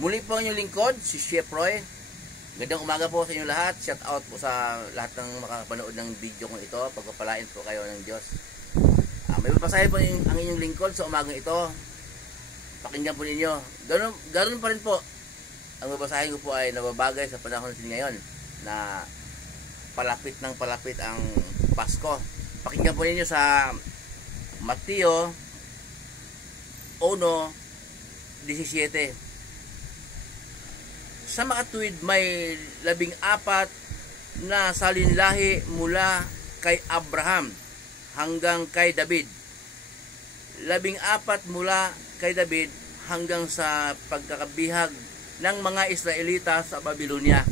Muli po ang inyong lingkod, si Chef Roy. Gandang umaga po sa inyo lahat. Shout out po sa lahat ng makapanood ng video kong ito. Pagpapalain po kayo ng Diyos. May papasahin po ang inyong lingkod sa umagang ito. Pakinggan po ninyo. Ganun pa rin po. Ang babasahin ko po ay nababagay sa panahon natin ngayon na palapit ang Pasko. Pakinggan po ninyo sa Mateo 1:17. Sa makatuwid may 14 na salinlahi mula kay Abraham hanggang kay David. 14 mula kay David hanggang sa pagkakabihag ng mga Israelita sa Babylonia.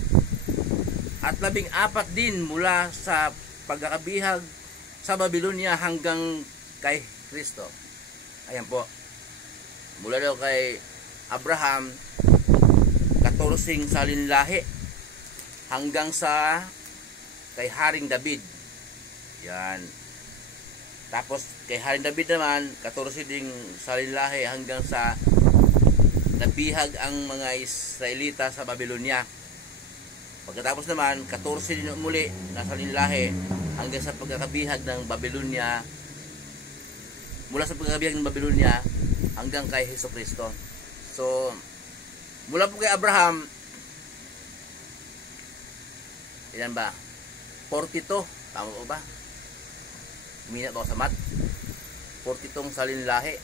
At 14 din mula sa pagkakabihag sa Babylonia hanggang kay Kristo. Ayan po. Mula daw kay Abraham, 14 salinlahi hanggang sa kay Haring David. Yan. Tapos kay Haring David naman, 14 ding salinlahi hanggang sa nabihag ang mga Israelita sa Babylonia. Pagkatapos naman, 14 din muli na salinlahi hanggang sa pagkakabihag ng Babylonia. Mula sa pagkakabihag ng Babylonia hanggang kay Jesucristo. So, mula po kay Abraham, ilan ba? 42. Tama po ba? Umina ba ako sa mat? 42 salinlahi.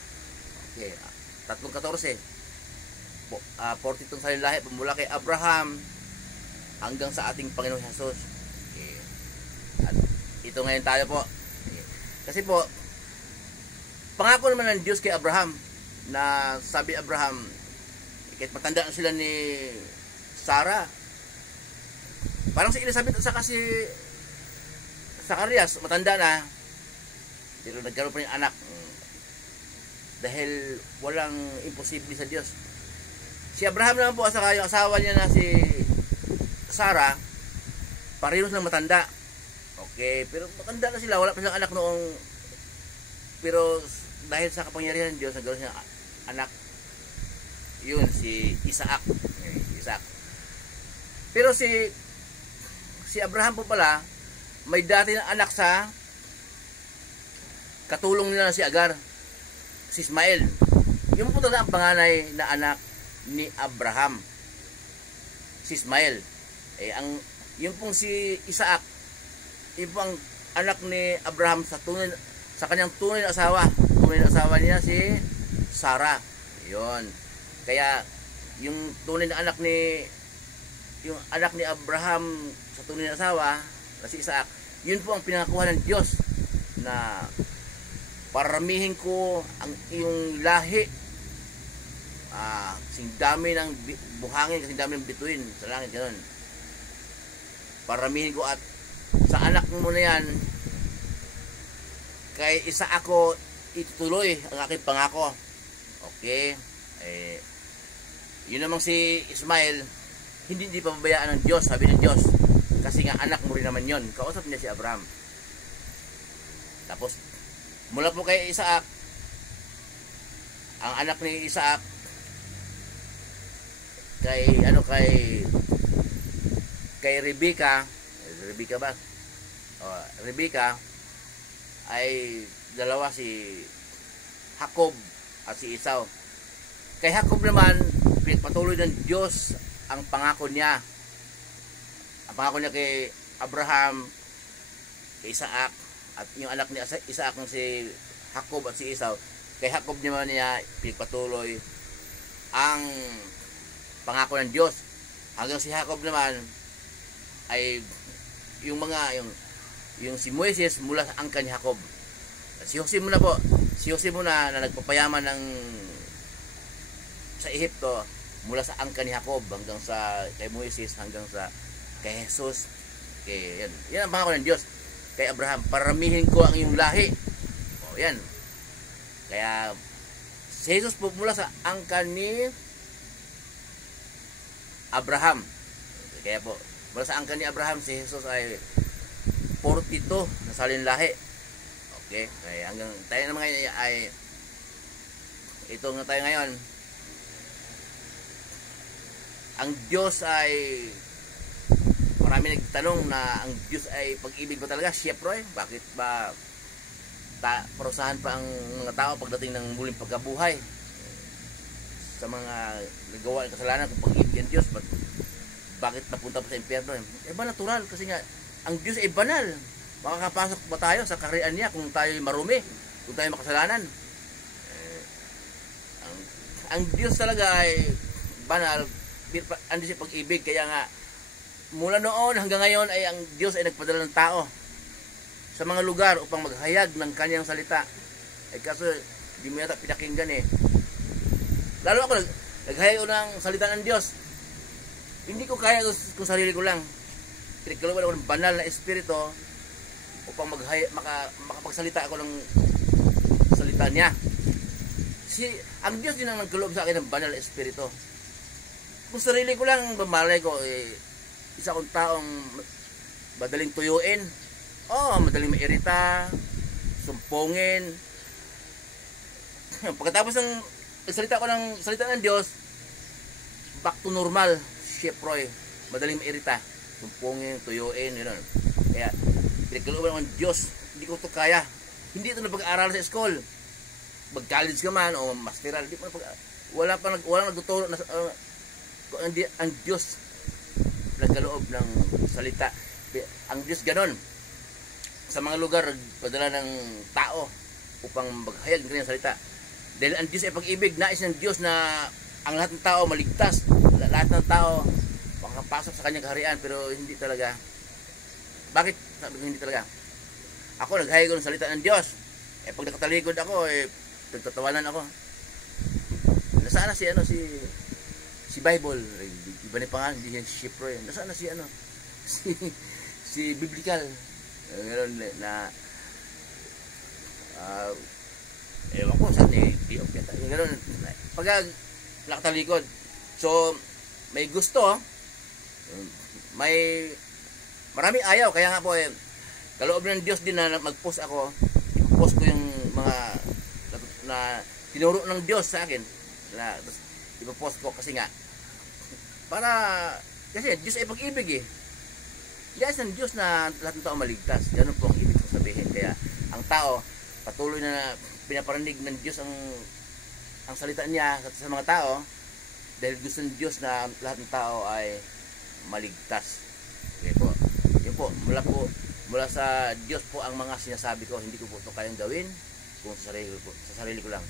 Okay. 3:14. 42 salinlahi mula kay Abraham hanggang sa ating Panginoong Jesus. Okay. At ito ngayon tayo po. Okay. Kasi po, pangako naman ng Diyos kay Abraham na sabi Abraham, kahit matanda na sila ni Sarah, parang si Elizabeth at saka si Zacarias, matanda na, pero nagkaroon pa ng anak. Dahil walang imposible sa Diyos. Si Abraham naman po, at saka yung asawa niya na si Sarah, parehas na matanda. Okay, pero matanda na sila, wala pa silang anak noong, pero dahil sa kapangyarihan ng Diyos, nagkaroon siya anak. Yun, si Isaac. Pero si Abraham po pala, may dati na anak sa katulong nila na si Agar, si Ismael. Yung po talaga ang panganay na anak ni Abraham, si Ismael. Yung pong si Isaac, yung pong anak ni Abraham sa kanyang tunay na asawa. Tunay na asawa niya si Sarah. Yun. Kaya yung tunay na anak ni Abraham sa tunay na asawa na si Isaac, yun po ang pinangakuhan ng Diyos na paramihin ko ang iyong lahi, kasing dami ng buhangin, kasing dami ng bituin sa langit, gano'n. Paramihin ko, at sa anak mo na yan, kay isa ako itutuloy ang aking pangako. Okay? Yun namang si Ismael, hindi pababayaan ng Diyos, sabi ng Diyos, kasi nga anak mo rin naman yun. Kausap niya si Abraham. Tapos mula po kay Isaac, ang anak ni Isaac kay Rebecca ay dalawa, si Jacob at si Esau. Kay Jacob naman, pinagpatuloy ng Diyos ang pangako niya. Ang pangako niya kay Abraham, kay Isaac, at yung anak ni Isaac ng si Jacob at si Esau. Kay Jacob naman niya pinagpatuloy ang pangako ng Diyos. Hanggang si Jacob naman ay yung si Moises mula sa angkan ni Jacob. At si Jose muna na nagpapayaman sa Ehipto mula sa angkan ni Jacob hanggang sa kay Moises, hanggang sa kay Jesus. Okay, yan ang pangako ng Diyos kay Abraham, paramihin ko ang iyong lahi. Yan. Kaya si Jesus po mula sa angkan ni Abraham. Kaya po mula sa angkan ni Abraham, si Jesus ay 42 na salinlahi. Okay, kaya hanggang tayo naman ngayon ay ito nga tayo ngayon ang Diyos ay, marami nagtanong na ang Diyos ay pag-ibig ba talaga? Siyempre, bakit ba parusahan pa ang mga tao pagdating ng muling pagkabuhay sa mga nagawa ng kasalanan? Kung pag-ibig ang Diyos, bakit napunta pa sa impyerno? Eh ba natural, kasi nga ang Diyos ay banal. Makakapasok ba tayo sa kaharian niya kung tayo marumi, kung tayo makasalanan? Ang Diyos talaga ay banal, andi siya pag-ibig. Kaya nga mula noon hanggang ngayon ay ang Diyos ay nagpadala ng tao sa mga lugar upang maghayag ng kanyang salita. Eh kaso di mo yata pinakinggan eh. Lalo ako naghayag ko ng salita ng Diyos. Hindi ko kaya kung sarili ko lang. Pinagkalooban ako ng banal na espiritu upang makapagsalita ako ng salita niya. Ang Diyos din ang nagkaloob sa akin ng banal na espiritu. Kung sarili ko lang, malay ko, isa akong taong madaling tuyuin. Madaling mairita, sumpongin. Pagkatapos ng salita ko ng salita ng Diyos, back to normal. Syempre, madaling mairita, sumpongin, tuyuin, gano'n. Kaya, pinagkalooban ng Diyos, hindi ko ito kaya. Hindi ito napag-aaral sa school. Mag-college ka man o masteral, walang nagtuturo na ang Diyos nagkaloob ng salita. Ang Diyos ganon sa mga lugar padala ng tao upang maghayag ng kanyang salita. Dahil ang Diyos ay pag-ibig, nais ng Diyos na ang lahat ng tao maligtas, lahat ng tao makapasok sa kanyang kaharian, pero hindi talaga. Bakit sabi ko hindi talaga? Ako naghayag ng salita ng Diyos. Pag nakatalikod ako, nagtatawanan ako. Nasaan na si Bible? Iba na pangalan, hindi yan si Shipro. Nasaan na si Biblical? Ngayon na ewan ko saan gano'n. Pag nakatalikod, so may gusto, maraming ayaw. Kaya nga po kaloob ng Diyos din na mag-post ako. I-post ko yung mga na tinuro ng Diyos sa akin na ipopost ko kasi nga kasi Diyos ay pag-ibig eh. Yes, ang Diyos na lahat ng tao maligtas. Ganun po ang ibig kong sabihin. Kaya ang tao patuloy na pinaparinig ng Diyos ang salita niya sa mga tao dahil gusto ng Diyos na lahat ng tao ay maligtas. Okay po. Yun po, mula sa Diyos po ang mga sinasabi ko. Hindi ko po ito kayang gawin kung sa sarili ko lang.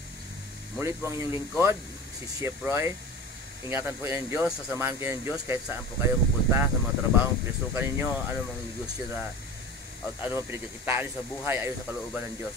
Muli po ang inyong lingkod, si Chef Roy. Ingatan po ng Diyos, sasamahan kayo ng Diyos kahit saan po kayo pupunta sa mga trabahong pinasukan ninyo, ano mang negosyo na ano mang pinagkikitaan sa buhay ayon sa kalooban ng Diyos.